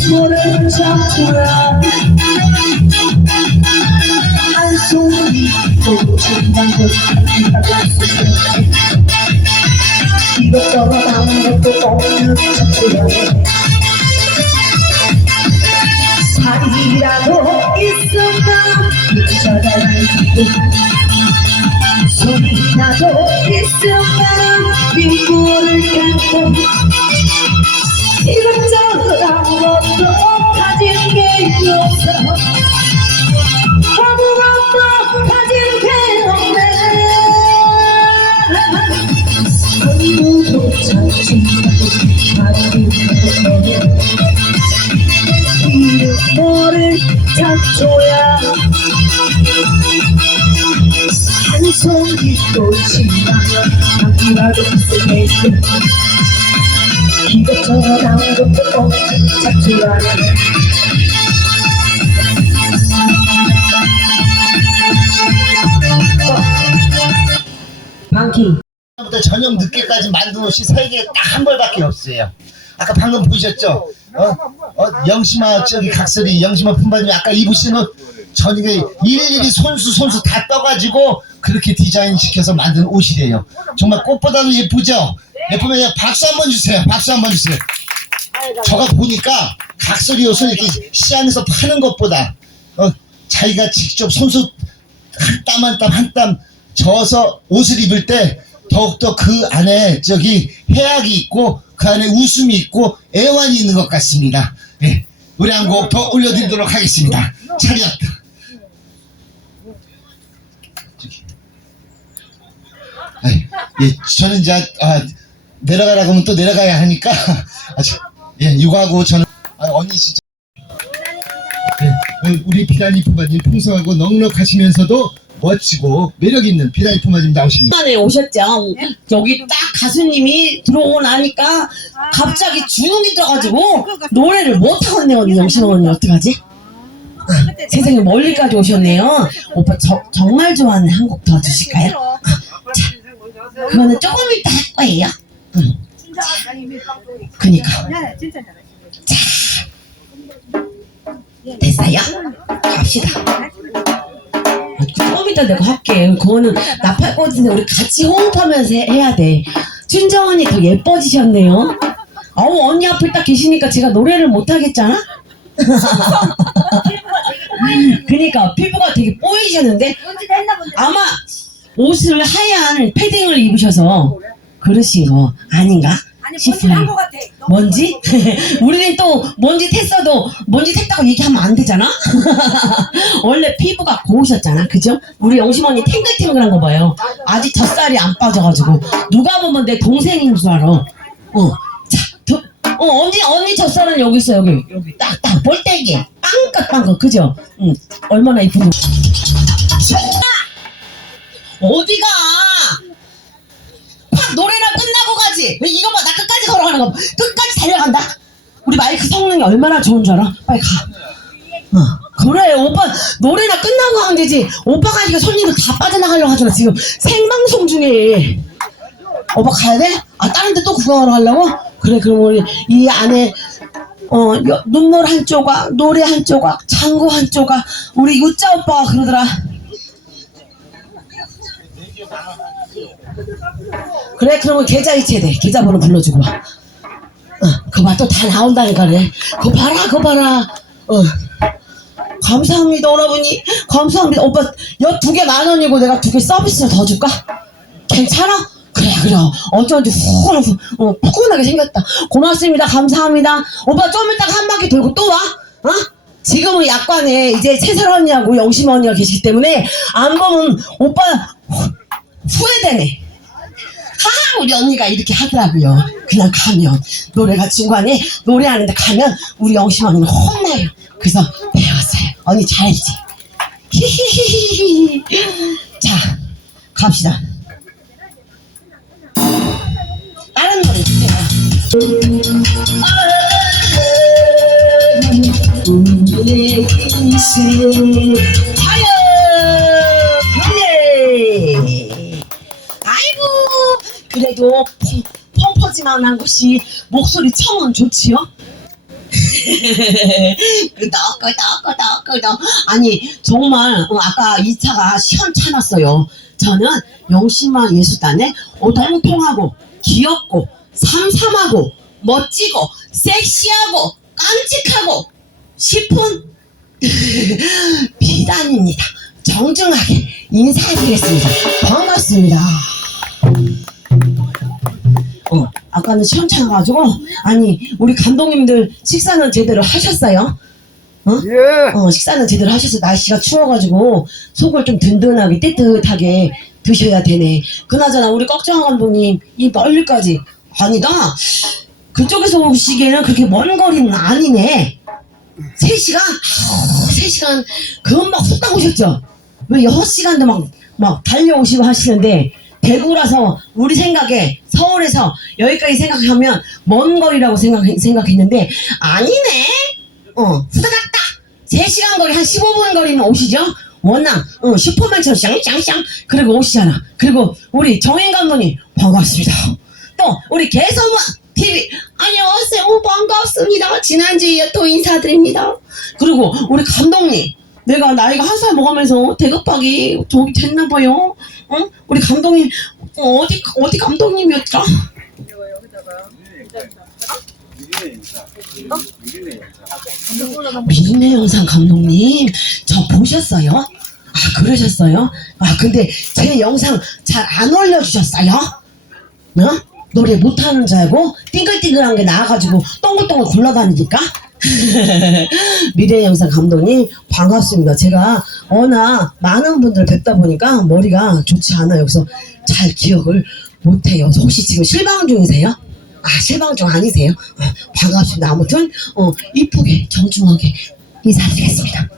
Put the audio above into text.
이름 자꾸라 한 송이 꽃이란 듯 이것저것 아무것도 없는 자꾸라 살이라도 있으면 찾아다니고 소리 나도 있으면 이것저것 아무것도 가진 게 없어 아무것도 가진 게 없네 아무도 찾지 못하고 이름 너를 찾줘야 한 송이 꽃이 나면 향기라도 있을 텐데 이것저것 아무것도 없는 찾줘야 방키 부터 저녁 늦게까지 만든 옷이 세 개 딱 한 벌밖에 없어요. 아까 방금 보셨죠? 어, 어 영심아 저기 각설이 영심아 품바님 아까 입으신 옷 저녁에 일일이 손수 손수 다 떠가지고 그렇게 디자인 시켜서 만든 옷이래요. 정말 꽃보다도 예쁘죠? 예쁘면 박수 한번 주세요. 박수 한번 주세요. 저가 보니까 각설이 옷을 이렇게 시장에서 파는 것보다 어, 자기가 직접 손수 한 땀 한 땀 한땀 져서 옷을 입을 때 더욱더 그 안에 저기 해악이 있고 그 안에 웃음이 있고 애환이 있는 것 같습니다. 예, 우리 한 곡 더 올려드리도록 하겠습니다. 차렷. 저기. 아이, 예, 저는 이제 아, 내려가라고 하면 또 내려가야 하니까 아, 저, 예, 이거하고 저는 아, 언니 진짜 예, 우리 비단이 품바님 풍성하고 넉넉하시면서도 멋지고 매력 있는 비단이 품바님 나오십니다. 만에 오셨죠. 여기 딱 가수님이 들어오고 나니까 갑자기 주눅이 들어가지고 노래를 못 하겠네 언니 영신 언니 어떡하지? 세상에 멀리까지 오셨네요. 오빠 저, 정말 좋아하는 한곡 더 주실까요? 그거는 조금 이따 할 거예요. 응. 그니까 잘해. 됐어요? 갑시다. 조금 이따 내가 할게. 그거는 나팔 꽂는데 우리 같이 호흡하면서 해- 해야 돼. 춘정 언니 더 예뻐지셨네요. 아우 언니 앞에 딱 계시니까 제가 노래를 못 하겠잖아. 그니까 피부가 되게 뽀이셨는데. 아마 옷을 하얀 패딩을 입으셔서 그러신 거 아닌가 아니 뭔지 싶어요. 한것 같아. 너무 뭔지? 우리는 또 뭔지 했어도 뭔지 했다고 얘기하면 안 되잖아? 원래 피부가 고우셨잖아. 그죠? 우리 영심언니 탱글탱글한 거 봐요. 아직 젖살이 안 빠져가지고. 누가 보면 내 동생인 줄 알아. 어. 자, 더, 어, 언니, 언니 젖살은 여기 있어, 여기. 여기. 딱, 딱, 볼때기 빵긋, 빵긋. 그죠? 응. 얼마나 이쁜지. 어디가? 확 노래나 끝나고 가지. 왜 이거 봐, 나 끝까지 걸어가는 거. 끝까지 달려간다. 우리 마이크 성능이 얼마나 좋은 줄 알아? 빨리 가. 어, 그래, 오빠 노래나 끝나고 하면 되지. 오빠가 이거 손님들 다 빠져나가려고 하잖아. 지금 생방송 중에. 오빠 가야 돼? 아, 다른 데 또 구경하러 가려고? 그래, 그럼 우리 이 안에 어, 여- 눈물 한 조각, 노래 한 조각, 장구 한 조각, 우리 유자 오빠가 그러더라. 그래 그러면 계좌 이체 돼. 계좌번호 불러주고 와. 어, 그거 봐. 또 다 나온다니까 그래. 그거 봐라 그거 봐라. 어. 감사합니다 오라버니 감사합니다. 오빠 여두개 만 원이고 내가 두 개 서비스를 더 줄까? 괜찮아? 그래 그래. 어쩐지 후 어, 푸근하게 생겼다. 고맙습니다. 감사합니다. 오빠 좀 이따가 한 바퀴 돌고 또 와? 어? 지금은 약관에 이제 채설 언니하고 영심 언니가 계시기 때문에 안 보면 오빠 후- 후회되네. 하 우리 언니가 이렇게 하더라고요. 그냥 가면 노래가 중간에 노래하는데 가면 우리 영심 언니는 혼나요. 그래서 배웠어요. 언니 잘 알지? 히히히히히. 자 갑시다. 다른 노래 주세요. 우리의 인생 과연 편에 아이고 그래도 펑- 펑퍼 하지만한 것이 목소리 청은 좋지요? 끄덕 끄덕 끄덕 끄덕 아니 정말 어, 아까 이 차가 시원찮았어요. 저는 영심마 예술단에 오동통하고 귀엽고 삼삼하고 멋지고 섹시하고 깜찍하고 싶은 비단입니다. 정중하게 인사드리겠습니다. 반갑습니다 어, 아까는 시원찮아가지고 아니 우리 감독님들 식사는 제대로 하셨어요? 어? 예. 어, 식사는 제대로 하셔서 날씨가 추워가지고 속을 좀 든든하게 뜨뜻하게 드셔야 되네. 그나저나 우리 꺽정한 감독님 이 멀리까지 아니다. 그쪽에서 오시기에는 그렇게 먼 거리는 아니네. 3시간? 아우, 3시간 금방 훅딱 오셨죠? 왜 6시간도 막, 막 달려오시고 하시는데 대구라서 우리 생각에 서울에서 여기까지 생각하면 먼 거리라고 생각, 생각했는데 아니네. 어, 후다닥다 3시간 거리 한 15분 거리면 오시죠? 워낙 어, 슈퍼맨처럼 쌍쌍쌍 그리고 오시잖아. 그리고 우리 정인 감독님 반갑습니다. 또 우리 개성원 TV 안녕하세요 반갑습니다. 지난주에 또 인사드립니다. 그리고 우리 감독님 내가 나이가 한 살 먹으면서 대급박이 좀 됐나 봐요. 응? 우리 감독님 어, 어디 어디 감독님이었죠? 미네 영상 감독님 저 보셨어요? 아 그러셨어요? 아 근데 제 영상 잘 안 올려주셨어요? 어? 노래 못하는 줄 알고 띵글띵글한 게 나와가지고 동글동글 굴러다니니까 미래 영상 감독님 반갑습니다. 제가 워낙 많은 분들 뵙다 보니까 머리가 좋지 않아요. 그래서 잘 기억을 못해요. 혹시 지금 실방 중이세요? 아 실방 중 아니세요? 어, 반갑습니다. 아무튼 어 이쁘게 정중하게 인사드리겠습니다.